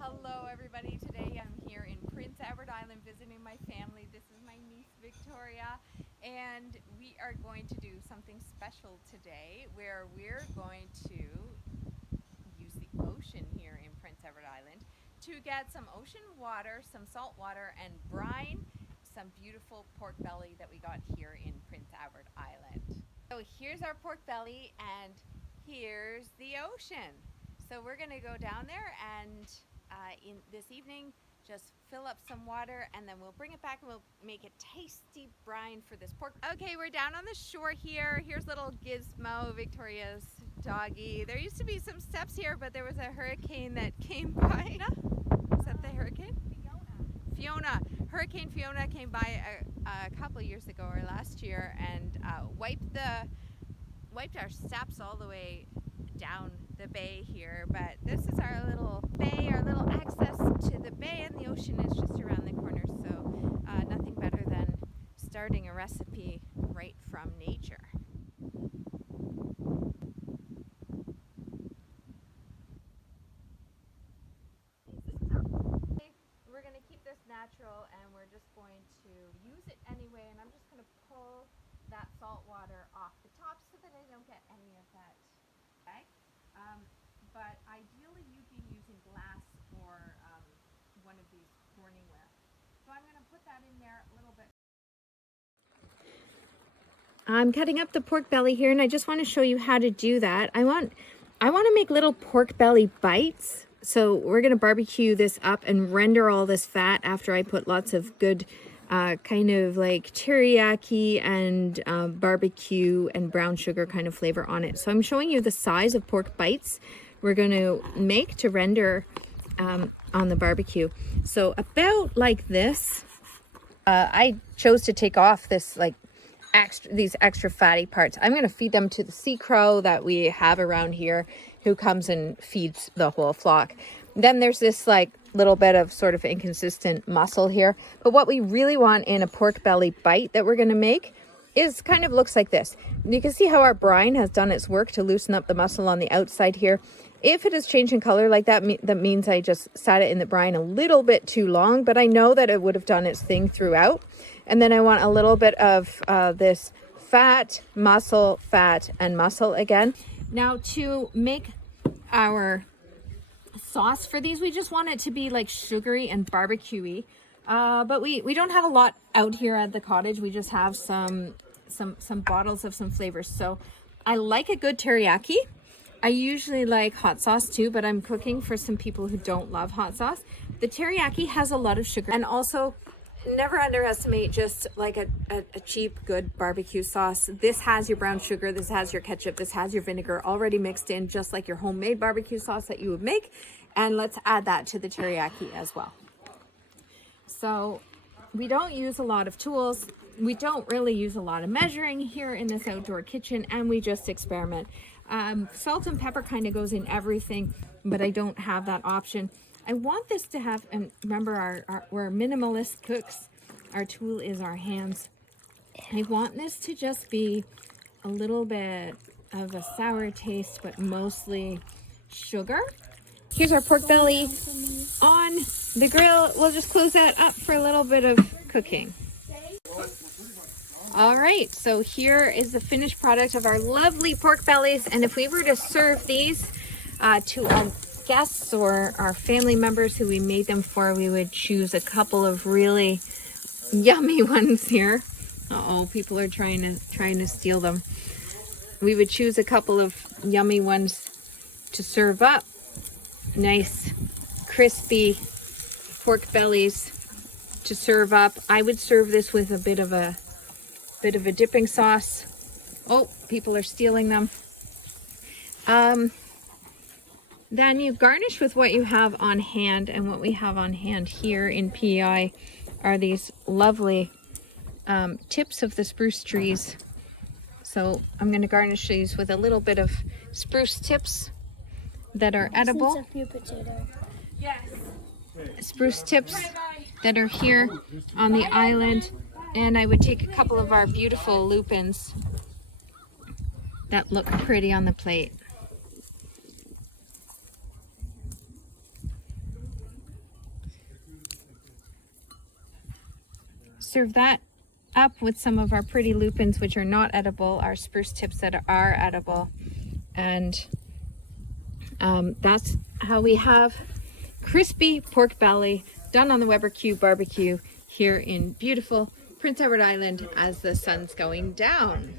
Hello everybody, today I'm here in Prince Edward Island visiting my family. This is my niece Victoria and we are going to do something special today where we're going to use the ocean here in Prince Edward Island to get some ocean water, some salt water and brine, some beautiful pork belly that we got here in Prince Edward Island. So here's our pork belly and here's the ocean. So we're going to go down there and in this evening just fill up some water and then we'll bring it back and we'll make a tasty brine for this pork. Okay, we're down on the shore here. Here's little Gizmo, Victoria's doggy. There used to be some steps here, but there was a hurricane that came by. Is that the hurricane? Fiona. Hurricane Fiona came by a couple years ago or last year and wiped our steps all the way down the bay here, but this is our little bay, our little access to the bay, and the ocean is just around the corner, so nothing better than starting a recipe right from nature. We're going to keep this natural and we're just going to use it anyway, and I'm just going to pull that salt water off the top so that I don't get any of that. Okay? But ideally you'd be using glass or one of these Corningware. So I'm going to put that in there a little bit. I'm cutting up the pork belly here and I just want to show you how to do that. I want to make little pork belly bites. So we're going to barbecue this up and render all this fat after I put lots of good kind of like teriyaki and barbecue and brown sugar kind of flavor on it. So I'm showing you the size of pork bites we're going to make to render on the barbecue. So about like this. I chose to take off this like these extra fatty parts. I'm going to feed them to the sea crow that we have around here who comes and feeds the whole flock. Then there's this like little bit of sort of inconsistent muscle here. But what we really want in a pork belly bite that we're going to make is kind of looks like this. You can see how our brine has done its work to loosen up the muscle on the outside here. If it has changed in color like that, that means I just sat it in the brine a little bit too long, but I know that it would have done its thing throughout. And then I want a little bit of this fat, and muscle again. Now to make our sauce for these, we just want it to be like sugary and barbecue-y. But we don't have a lot out here at the cottage. We just have some bottles of some flavors. So I like a good teriyaki. I usually like hot sauce too, but I'm cooking for some people who don't love hot sauce. The teriyaki has a lot of sugar, and also never underestimate just like a cheap, good barbecue sauce. This has your brown sugar, this has your ketchup, this has your vinegar already mixed in, just like your homemade barbecue sauce that you would make. And let's add that to the teriyaki as well. So we don't use a lot of tools. We don't really use a lot of measuring here in this outdoor kitchen, and we just experiment. Salt and pepper kind of goes in everything, but I don't have that option. I want this to have, and remember we're minimalist cooks. Our tool is our hands. I want this to just be a little bit of a sour taste, but mostly sugar. Here's our pork belly on the grill. We'll just close that up for a little bit of cooking. All right, so here is the finished product of our lovely pork bellies. And if we were to serve these to our guests or our family members who we made them for, we would choose a couple of really yummy ones here. Uh-oh, people are trying to steal them. We would choose a couple of yummy ones to serve up. Nice, crispy pork bellies to serve up. I would serve this with a bit of a dipping sauce. Oh, people are stealing them. Then you garnish with what you have on hand, and what we have on hand here in PEI are these lovely tips of the spruce trees. So I'm going to garnish these with a little bit of spruce tips that are edible. Yes. Spruce tips that are here on the island. And I would take a couple of our beautiful lupins that look pretty on the plate. serve that up with some of our pretty lupins, which are not edible, our spruce tips that are edible. And that's how we have crispy pork belly done on the Weber Q barbecue here in beautiful Prince Edward Island as the sun's going down.